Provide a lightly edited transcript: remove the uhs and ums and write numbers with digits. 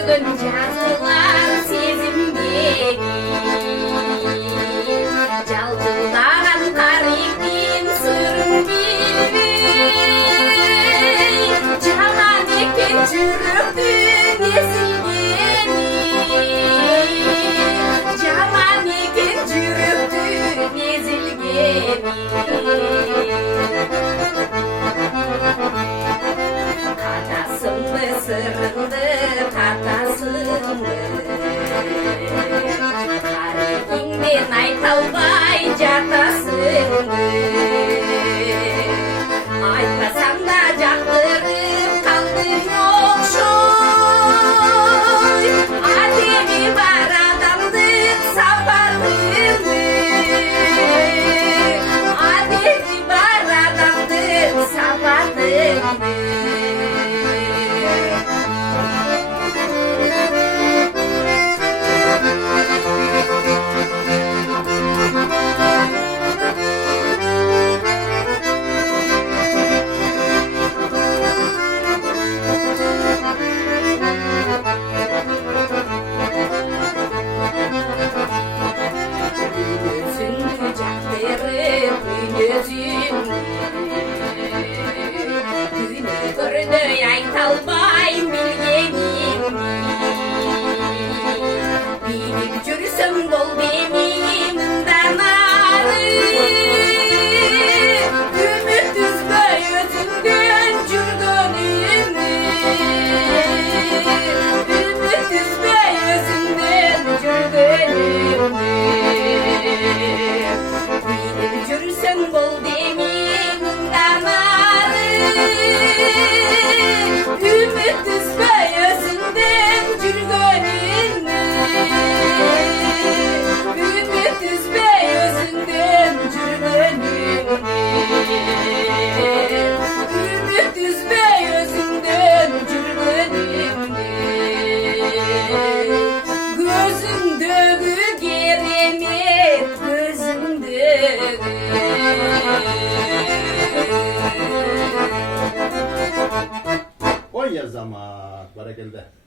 бүгін жазылар сезімдегі жалпылдаған тарихтың сырын білмей жаман екен жүректің езілгені жаман екен жүректің езілгені қатасыңды сырыңды татасыңды тарихыңмен айта алмай жатасыңды айтпасаң да жақтырып қалдың оқшой әдемі бар адамдық сапарыңды әдемі бар адамдық сапарыңды күні көрді айта алмайм білгенімді биліп жүрсің бол демеймін мұндан ары үміт үзбей өзіңден жүргенімді үміт үзбей өзіңден жүргенімді биліп жүрсің бол демеймін мұндан ары үміт үзбей өзіңден жүргенімді үміт үзбей өзіңден жүргенімді үміт үзбей өзіңден жүргенімді көзіңдегі керемет көзіңдегі Ой ya zaman, barakallah.